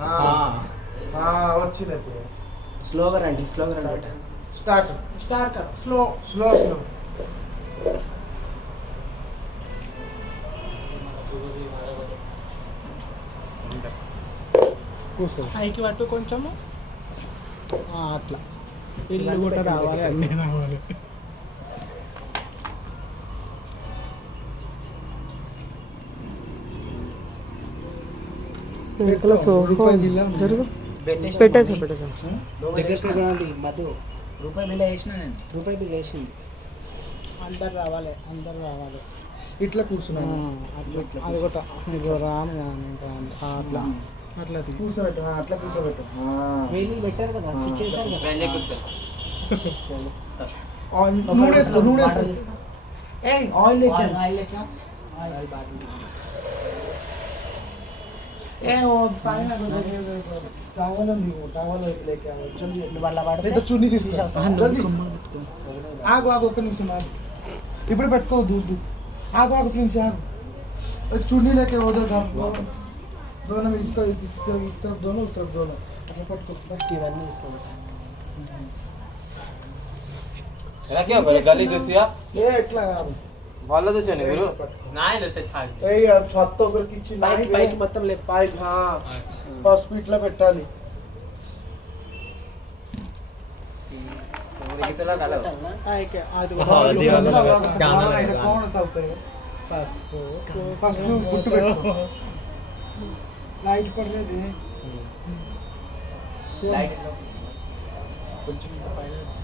ఆ, ఆ, వచ్చింది ఇప్పుడు స్లోగా రండి స్లోగా రండి. Start. Start. Slow slow slow. పైకి పట్టు కొంచెము. అట్లా. ఇల్లు కూడా రావాలి అన్నీ రావాలి. ఇక్కడ సోఫా జరుగు. పెట్టేసా పెట్టేసా. మధు. రూపాయి బిల్ వేసిన రూపాయి బిల్ వేసింది అందరు రావాలి అందరు రావాలి. ఇట్లా కూర్చున్నాను అది ఒకట. రాను అట్లా. అట్లా కూర్చోబెట్టు అట్లా కూర్చోబెట్టు. వీళ్ళు పెట్టారు కదా స్విచ్ చేశారు oil oil. Oil oil oil ఆగు ఆగు ఒక్క నిమిషం ఆగు ఇప్పుడు పెట్టుకో దూదు ఆగు ఆగు ఒక్క నిమిషం ఆగు చున్నీ లేక ఉదర్ దోనం ఇస్తా ఇస్తా ఇస్తా దోనం ఉత్తర దోనం అక్కడ పట్టుకో ఇవన్నీ ఇస్తా ఎలా क्या गली दोस्ती ఏ ఎట్లా కాదు ভালো তো চলে গুরু নাই লসে ছাড় এই আর ছত্ত করে কিছু নাই পাইপ মতন লে পাইপ হ্যাঁ হসপিটালে পেটালি हाँ जी वाला गाना लगा लाइट पर ले दे लाइट कुछ नहीं पाया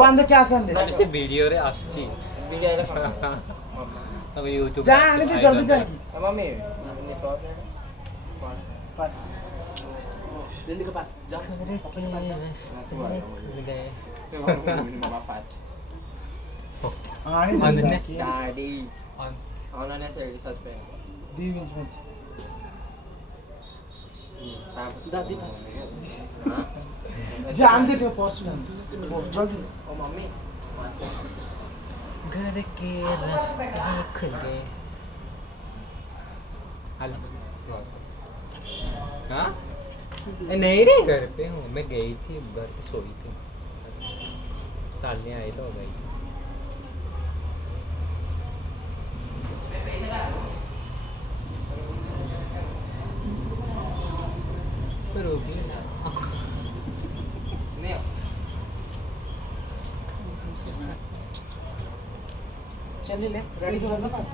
ওয়ান ক্লাস ভিডিওরে আসছি তবে ইউটিউব যা আমি তো জলদি যাই মামি Nanti ke pas. Jangan ke pas. Daddy. On. On on essay research pe. Di winch winch. Daddy. के में जल्दी ओ मम्मी घर के रास्ता हेलो। हाँ? नहीं रे। घर पे हूँ। मैं गई थी घर पे सोई थी। साल आई तो गई थी। చల్లి లే రెడీ చూడండి పాస్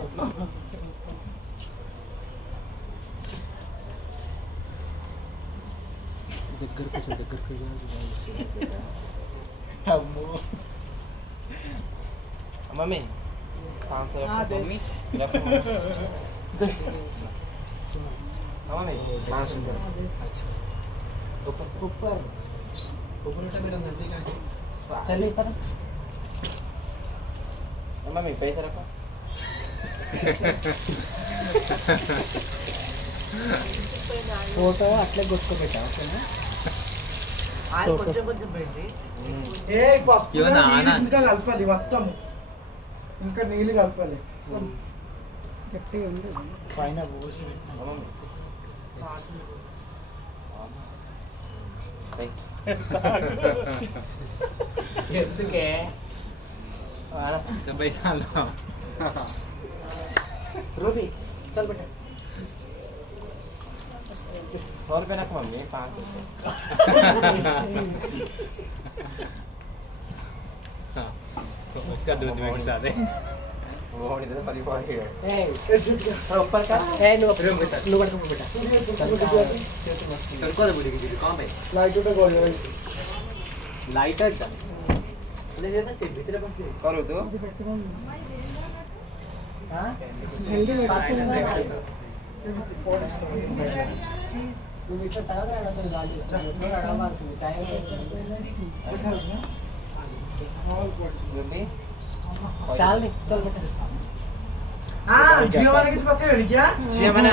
దగ్గరకు వచ్చి దగ్గరకు మమ్మీ పాంచ్ మమ్మీ మమ్మీ పాంచ్ ऊपर चलिए पर మమ్మీ పైసా రకం ఫోటో అట్లే కొట్టుకోబెట్టా ఓకేనా కొంచెం కొంచెం పెట్టి ఏ పసుపు ఇవ్వ నా నీళ్ళు నాన్న. ఇంకా కలపాలి మొత్తం ఇంకా నీళ్ళు కలపాలి గట్టిగా ఉంది పైన పోసి మమ్మీ आलस तो भाई साल रूबी चल बेटा सौ रुपये रख मम्मी पाँच तो उसका दूध में घुसा दे वो इधर पली पड़ गया ए ऊपर का ए लो लो बेटा लो बेटा तुम बेटा चल को दे बुढ़ी की कौन भाई लाइटर का गोल लाइटर का करो तो హెల్దీ నువ్వు ఇట్లా తర్వాత రావడం కాదు. నువ్వు నడవాల్సింది. టైం అయిపోయింది. చాలు చల్ బెట్ట జీవనానికి ఇది పక్క వెడికా జీవన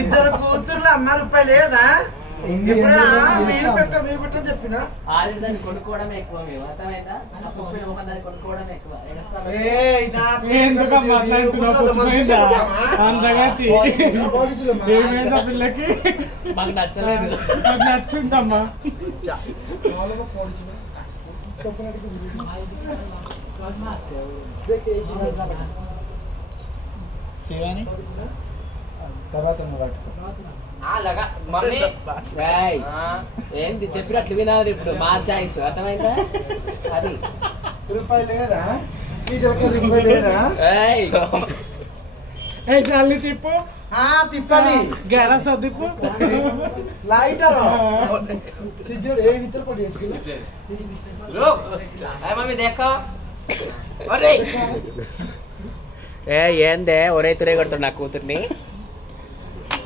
ఇద్దరు కూతుర్లు అమ్మ రూపాయలు లేదా ఆలివ్ కొనుక్కోవడమే ఎక్కువ మేము అర్థమైందా? పుష్పం మొహం దాన్ని కొనుక్కోవడమే ఎక్కువ. ఏమైందా పిల్లకి. మాకు నచ్చలేదు. నాకు నచ్చిందమ్మా. శివాని? తర్వాత నువ్వు పట్టుకో. అలాగా మమ్మీ. ఏంది చెప్పినట్లు వినాలి ఇప్పుడు. మా చాయిస్. అర్థమైందా? అది. రూపాయలు తిప్పు. తిప్పని. గెరా సర్దిప్పు లైటర్ ఏ ఏందే? ఒరే తురే కొడుతున్నాడు నా కూతుర్ని.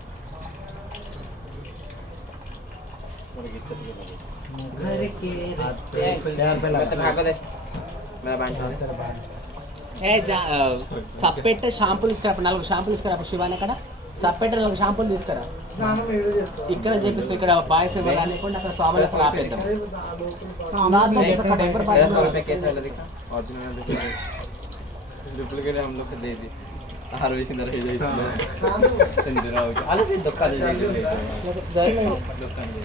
पैर पे मैं तो लगा भागो दे मेरा बांध ఏ జా ఆ, సప్పెట్ట షాంపూలు తీసుకురా నాలుగు షాంపూలు తీసుకురా అప్పుడు శివాని అక్కడ సప్పెట్ట నాలుగు షాంపూలు తీసుకురా స్నానం ఏదో చేస్తాం ఇక్కడ చేపిస్తే ఇక్కడ బాయ్స్ రానికుండా అక్కడ స్వామిని అసలు ఆపేద్దాం దాంట్లో ఒక టెంపర్ मेरा सौ పార్టీ रुपये कैसे वाला दिखा ओरिजिनल दिखा डुप्लीकेट हम लोग को दे दी हर विषय ना रह जाए संजरा हो गया अलग से दुकान दे दे दुकान दे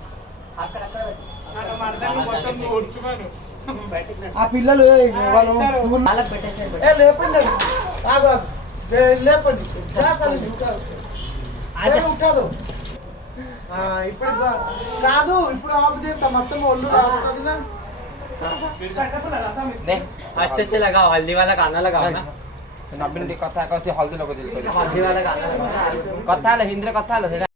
ఆ పిల్లలు వాళ్ళు లేపండి లేపండి. అదే కాదు ఇప్పుడు కాదు ఇప్పుడు ఆఫ్ చేస్తా. మొత్తం ఒళ్ళు రాస్తుందిగా अच्छे से लगाओ हल्दी वाला गाना लगाओ ना नब्बे कथा कथी हल्दी लगाओ हल्दी